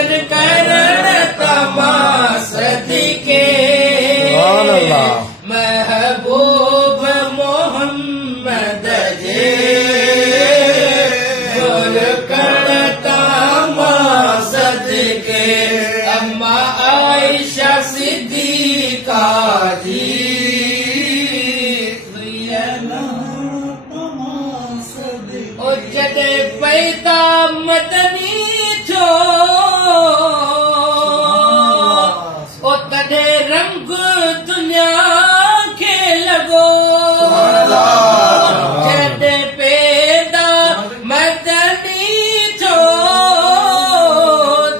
दर्शन करण तमा सदके महबूब मोहम्मद जे गुरकण तमा सदके अम्मा आयशा सिद्दीका जी जदे पैदा मदनी थो ओ तॾे रंग दुनिया खे लॻो जदे पैदा मदनी थो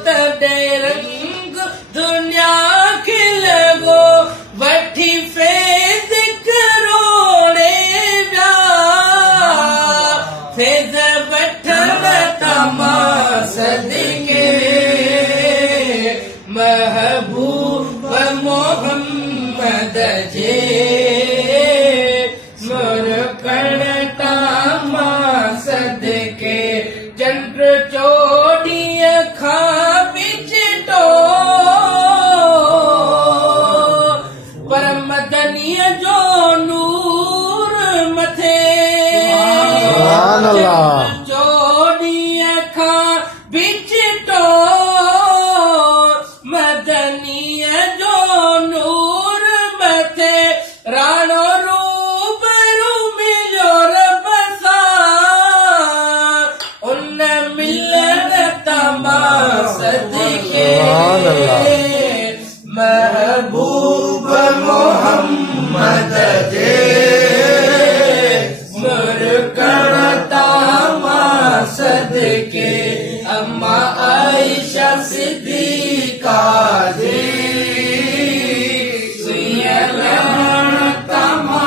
तॾे रंग दुनिया खे लॻो वठी फैज़ करोड़े विया फैज़ वठण तमा सदके महबूब मोहम्मद जे मुरकण तमा सदके चंद्र चोॾीअ खां बिचटो पर मदनीअ जो नूर मथे चोॾीअ खां बिचटो मदनीअ जो नूर मथे राणो रूबरू मिलियो रब सां उन मिलण तमा सदके महबूब मोहम्मद जे मुरकण तमा सदके अम्मा आयशा सिद्दीका जी सुयलण तमा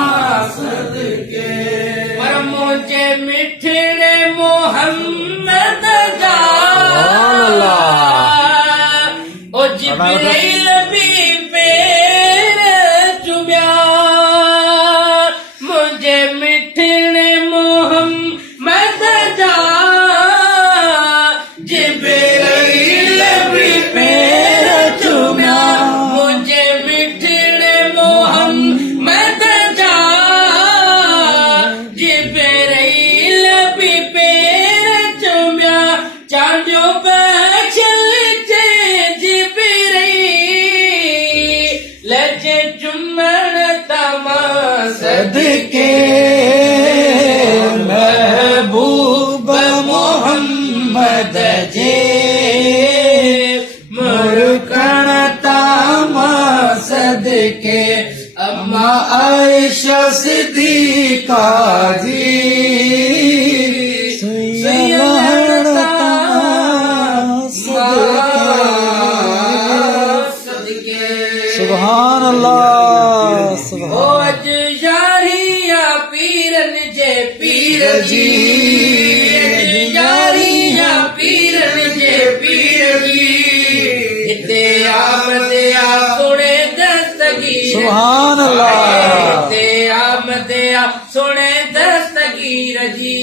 सदके पर मुझे मिठड़े मोहम्मद जा ओ जिब्रील भी पैर चुमिया मुझे मिठड़े मोहम्मद जा जिब्रील भी पैर चुमिया मुझे मिठड़े मोहम्मद जा जिब्रील भी पैर चुमिया चांदियो बख्शल जे जिब्रील लजे चुमण तमा सदके महबूब मोहम्मद जे मुरकण तमा सदके अम्मा आयशा सिद्दीका जी सुयलण तमा सदके सुभान अल्लाह ओ अज यारिया पीरन जे पीर जी यारिया पीरन जे पीर जी हिते आमदिया सुणे दस्तगीर सुभान अल्लाह हिते आमदिया सुणे दस्तगीर जी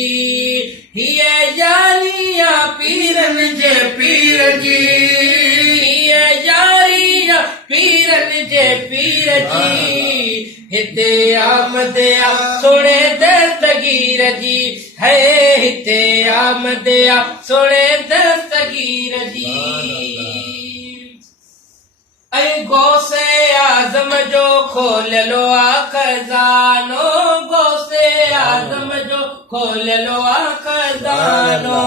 हिय यारिया पीरन जे पीर जी हिय यारिया पीरन जे पीर जी हिते आमदिया सुणे दस्तगीर जी है हिते आमदिया सुणे दस्तगीर जी ऐ गौसे आज़म जो खोललो आ खजानो गौसे आज़म जो खोललो आ खजानो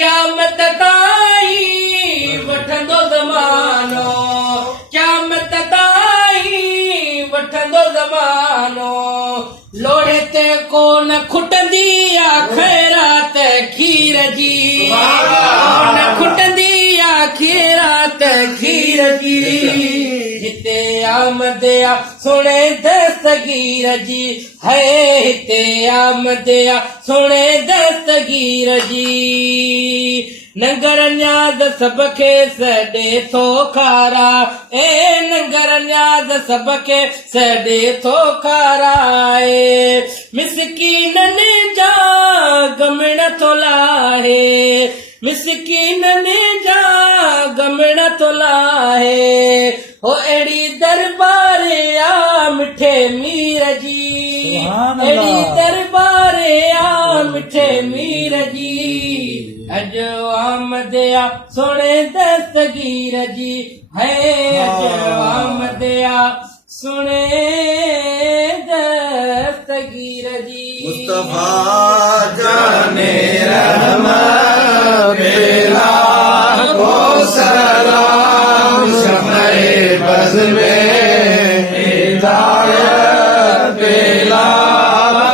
क़यामत ताईं वठंदो ज़मानो क़यामत ताईं वठंदो ज़मानो लोड़े ते कोन खुटंदी आ खैरात खीर जी कोन खुटंदी आ खैरात खीर जी हिते आमदिया सुणे दस्तगीर जी है हिते आमदिया सुणे दस्तगीर जी नंगर न्याज़ सब खे सॾे थो खारा ए नंगर न्याज़ सब खे सॾे थो खाराए मिसकीननि जा गमण थो लाहे मिसकीननि जा तोला है हो एड़ी दरबारे आ मिठे मीर जी सुभान अल्लाह। एड़ी दरबारे आ मिठे मीर जी अजो आमदया सोने दस्तगीर जी है अजो आमदया सुने दस्तगीर जी मुस्तफा जाने रहमत बेला को सलाम शमए बज़ में हिदायत बेला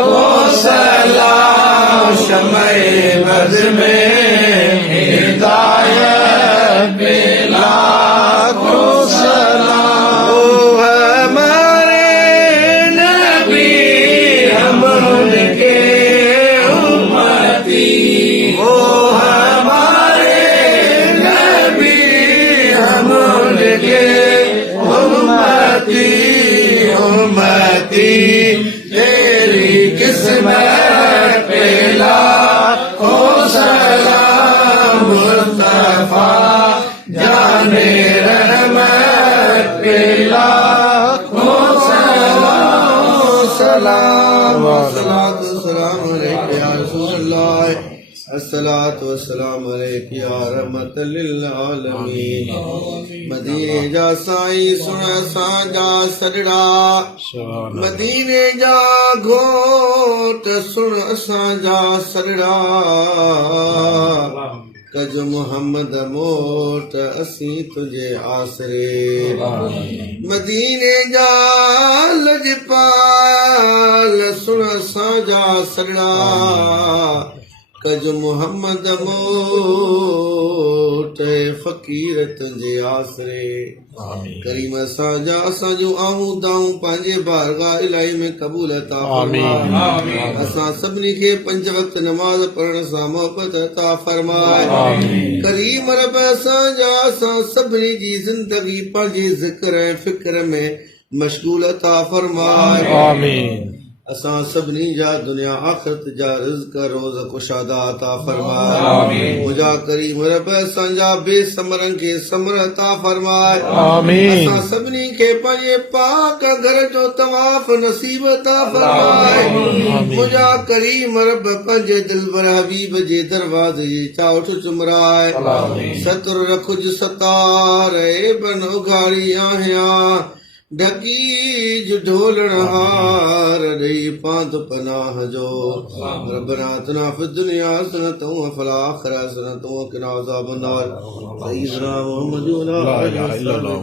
को सलाम शमए बज़ में हिदायत बेला को सलाम ओ हमारे नबी हम उनके उम्मती वो हमारे नबी हम उनके उम्मती उम्मती तेरी किस्मत पे लाखों सलाम मुस्तफा जाने रहमत पे लाखों सलाम सलाम सलाम अलैका या रसूलल्लाह अस्सलातु वस्सलामु अलैका या रहमतल लिल आलमीन मदीने जा साईं सुन असांजा सॾड़ा मदीने जा घोट सुन असांजा सॾड़ा कज मोहम्मद मोट असीं तुझे आसरे मदीने जा लजपाल सुन असांजा सॾड़ा कज मोहम्मद मोट फ़कीर तुंहिंजे आसरे करीम असांजा असांजो आऊं दाऊं पंहिंजे बारगाह इलाही में क़बूल अता फरमाए असां सभिनी खे 5 वक्त नमाज़ पढ़ण सां मोहबत अता फरमाए करीम रब असांजा असां सभिनी जी ज़िंदगी पंहिंजे ज़िक्र ऐं फ़िक्र में मशगूल अता फरमाए असां सभिनी जा दुनिया आख़िरत जा रिज़्क़ रोज़ कुशादा अता फरमाए मुंहिंजा करीम रब असांजा बेसमरनि खे समर अता फरमाए असां सभिनी खे पंहिंजे पाक घर जो तवाफ़ नसीब अता फरमाए मुंहिंजा करीम रब पंहिंजे दिलबर हबीब जे दरवाज़े जी चाउठ चुमराए सतुर रखुज सतार बन उघाड़ी आहियां ढकी जो ढोलण हार ॾेई पांत पनाह जो रब्बना आतिना फ़िद दुनिया हसनतन व फ़िल आख़िरति हसनतन व क़िना अज़ाबन नार सय्यिदना मुहम्मद ला इलाहा इल्लल्लाह